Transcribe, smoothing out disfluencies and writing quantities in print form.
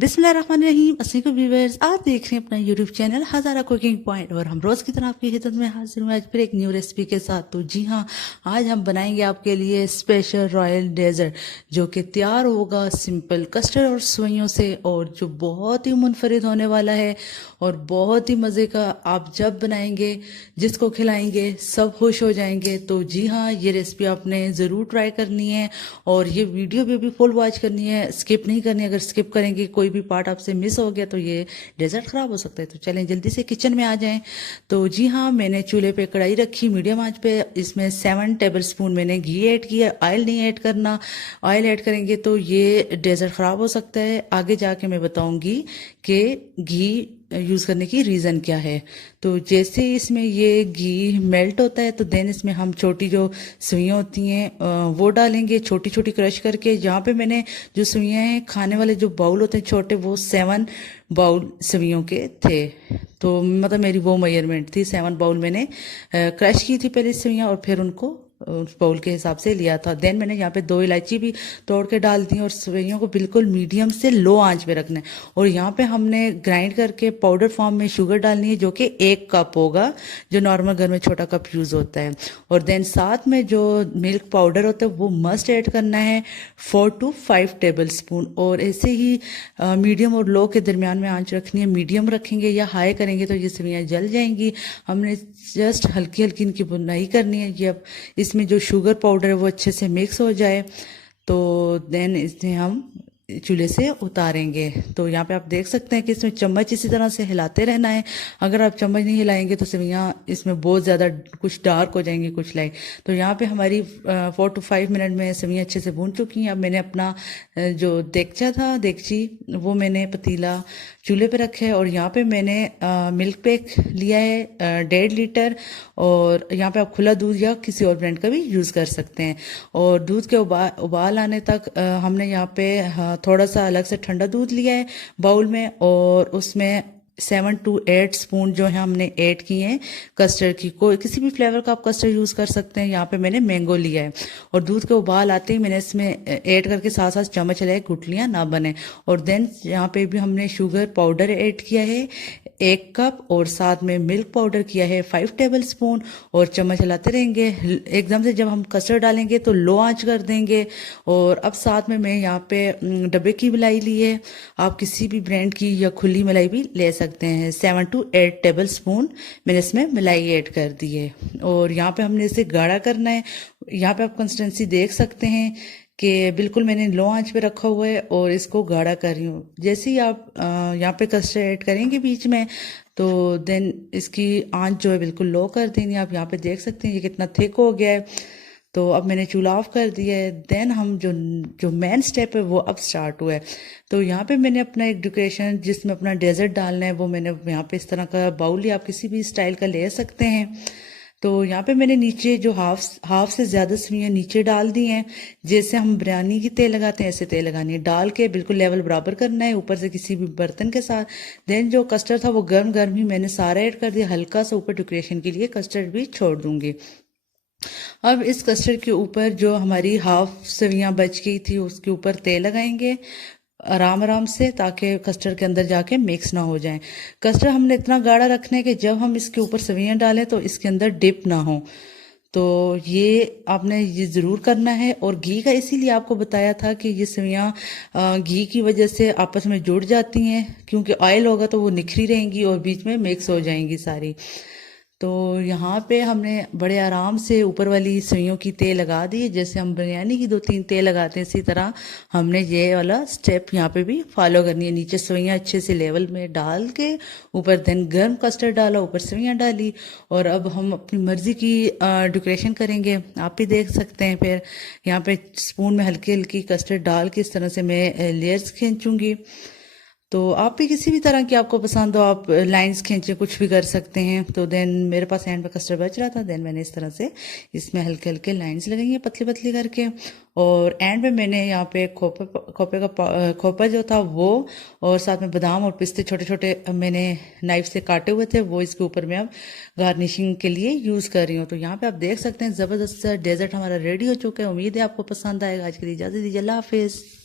बिस्मिल्लाहिर्रहमानिर्रहीम। अस्सलाम व्यूअर्स, आप देख रहे हैं अपना यूट्यूब चैनल हज़ारा कुकिंग पॉइंट और हम रोज़ की तरह आपकी खिदमत में हाजिर हुए आज फिर एक न्यू रेसिपी के साथ। तो जी हाँ, आज हम बनाएंगे आपके लिए स्पेशल रॉयल डेजर्ट जो कि तैयार होगा सिंपल कस्टर्ड और सेवइयों से और जो बहुत ही मुनफरिद होने वाला है और बहुत ही मज़े का। आप जब बनाएंगे जिसको खिलाएंगे सब खुश हो जाएंगे। तो जी हाँ, ये रेसिपी आपने ज़रूर ट्राई करनी है और ये वीडियो भी फुल वॉच करनी है, स्किप नहीं करनी। अगर स्किप करेंगे कोई भी पार्ट आपसे मिस हो गया तो ये डेजर्ट ख़राब हो सकता है। तो चलें जल्दी से किचन में आ जाएं। तो जी हाँ, मैंने चूल्हे पे कढ़ाई रखी मीडियम आंच पे। इसमें 7 टेबल स्पून मैंने घी ऐड किया। ऑयल नहीं ऐड करना, ऑयल ऐड करेंगे तो ये डेजर्ट ख़राब हो सकता है। आगे जाके मैं बताऊंगी कि घी यूज़ करने की रीज़न क्या है। तो जैसे इसमें ये घी मेल्ट होता है तो देन इसमें हम छोटी जो सुइयाँ होती हैं वो डालेंगे छोटी छोटी क्रश करके। यहाँ पे मैंने जो सुइयाँ हैं खाने वाले जो बाउल होते हैं छोटे, वो 7 बाउल सवियों के थे। तो मतलब मेरी वो मेजरमेंट थी, 7 बाउल मैंने क्रश की थी पहले सवियाँ और फिर उनको उस बाउल के हिसाब से लिया था। देन मैंने यहाँ पे 2 इलायची भी तोड़ के डाल दी और सवैयों को बिल्कुल मीडियम से लो आंच पे रखना है। और यहाँ पे हमने ग्राइंड करके पाउडर फॉर्म में शुगर डालनी है जो कि 1 कप होगा, जो नॉर्मल घर में छोटा कप यूज़ होता है। और देन साथ में जो मिल्क पाउडर होता है वो मस्ट ऐड करना है 4 to 5 टेबल स्पून। और ऐसे ही मीडियम और लो के दरमियान में आंच रखनी है। मीडियम रखेंगे या हाई करेंगे तो ये सवैयाँ जल जाएंगी। हमने जस्ट हल्की हल्की इनकी बुनाई करनी है। ये अब इसमें जो शुगर पाउडर है वो अच्छे से मिक्स हो जाए तो देन इसे हम चूल्हे से उतारेंगे। तो यहाँ पे आप देख सकते हैं कि इसमें चम्मच इसी तरह से हिलाते रहना है। अगर आप चम्मच नहीं हिलाएंगे तो सेवइयाँ इसमें बहुत ज़्यादा कुछ डार्क हो जाएंगी कुछ लाइट। तो यहाँ पे हमारी 4 to 5 मिनट में सेवइयाँ अच्छे से भून चुकी हैं। अब मैंने अपना जो देगची वो मैंने पतीला चूल्हे पे रखा है और यहाँ पे मैंने मिल्क पैक लिया है 1.5 लीटर। और यहाँ पे आप खुला दूध या किसी और ब्रांड का भी यूज़ कर सकते हैं। और दूध के उबाल आने तक हमने यहाँ पे थोड़ा सा अलग से ठंडा दूध लिया है बाउल में और उसमें 7 to 8 स्पून जो है हमने ऐड किए हैं कस्टर्ड की। कोई किसी भी फ्लेवर का आप कस्टर्ड यूज़ कर सकते हैं। यहाँ पे मैंने मैंगो लिया है और दूध के उबाल आते ही मैंने इसमें ऐड करके साथ साथ चम्मच लगाए, गुठलियाँ ना बने। और देन यहाँ पे भी हमने शुगर पाउडर ऐड किया है 1 कप और साथ में मिल्क पाउडर किया है 5 टेबल स्पून और चम्मच हिलाते रहेंगे। एकदम से जब हम कस्टर्ड डालेंगे तो लो आंच कर देंगे। और अब साथ में मैं यहाँ पे डब्बे की मलाई ली है, आप किसी भी ब्रांड की या खुली मलाई भी ले सकते हैं। 7 to 8 टेबल स्पून मैंने इसमें मलाई ऐड कर दी है और यहाँ पे हमने इसे गाढ़ा करना है। यहाँ पे आप कंसिस्टेंसी देख सकते हैं कि बिल्कुल मैंने लो आंच पे रखा हुआ है और इसको गाढ़ा कर रही हूँ। जैसे ही आप यहाँ पे कस्टर्ड ऐड करेंगे बीच में तो देन इसकी आंच जो है बिल्कुल लो कर देनी। आप यहाँ पे देख सकते हैं ये कितना थिक हो गया है। तो अब मैंने चूल्हा ऑफ कर दिया है। देन हम जो जो मेन स्टेप है वो अब स्टार्ट हुआ है। तो यहाँ पे मैंने अपना एक डेकोरेशन जिसमें अपना डेजर्ट डालना है वो मैंने यहाँ पे इस तरह का बाउल या आप किसी भी स्टाइल का ले सकते हैं। तो यहाँ पे मैंने नीचे जो हाफ से ज़्यादा सवियाँ नीचे डाल दी हैं। जैसे हम बिरयानी की तेल लगाते हैं ऐसे तेल लगानी है, डाल के बिल्कुल लेवल बराबर करना है ऊपर से किसी भी बर्तन के साथ। देन जो कस्टर्ड था वो गर्म गर्म ही मैंने सारा ऐड कर दिया। हल्का सा ऊपर डेकोरेशन के लिए कस्टर्ड भी छोड़ दूंगी। अब इस कस्टर्ड के ऊपर जो हमारी हाफ सवियाँ बच गई थी उसके ऊपर तेल लगाएंगे आराम आराम से ताकि कस्टर्ड के अंदर जाके मिक्स ना हो जाए। कस्टर्ड हमने इतना गाढ़ा रखना है कि जब हम इसके ऊपर सवियाँ डालें तो इसके अंदर डिप ना हो। तो ये आपने ये ज़रूर करना है। और घी का इसीलिए आपको बताया था कि ये सवियाँ घी की वजह से आपस में जुड़ जाती हैं, क्योंकि ऑयल होगा तो वो निखरी रहेंगी और बीच में मिक्स हो जाएंगी सारी। तो यहाँ पे हमने बड़े आराम से ऊपर वाली सुइयों की तेल लगा दी। जैसे हम बिरयानी की 2-3 तेल लगाते हैं इसी तरह हमने ये वाला स्टेप यहाँ पे भी फॉलो करनी है। नीचे सुइयाँ अच्छे से लेवल में डाल के ऊपर देन गर्म कस्टर्ड डाला, ऊपर सुइयाँ डाली। और अब हम अपनी मर्जी की डेकोरेशन करेंगे, आप भी देख सकते हैं। फिर यहाँ पे स्पून में हल्की हल्की कस्टर्ड डाल के इस तरह से मैं लेयर्स खींचूंगी। तो आप भी किसी भी तरह की आपको पसंद हो आप लाइंस खींचे कुछ भी कर सकते हैं। तो देन मेरे पास एंड पे कस्टर्ड बच रहा था, देन मैंने इस तरह से इसमें हल्के हल्के लाइंस लगाई हैं पतली पतली करके। और एंड पे मैंने यहाँ पे खोपा जो था वो और साथ में बादाम और पिस्ते छोटे छोटे मैंने नाइफ से काटे हुए थे वो इसके ऊपर मैं अब गार्निशिंग के लिए यूज़ कर रही हूँ। तो यहाँ पे आप देख सकते हैं ज़बरदस्त डेजर्ट हमारा रेडी हो चुका है। उम्मीद है आपको पसंद आएगा। आज के लिए इजाज़त दीजिए, अल्लाह हाफिज़।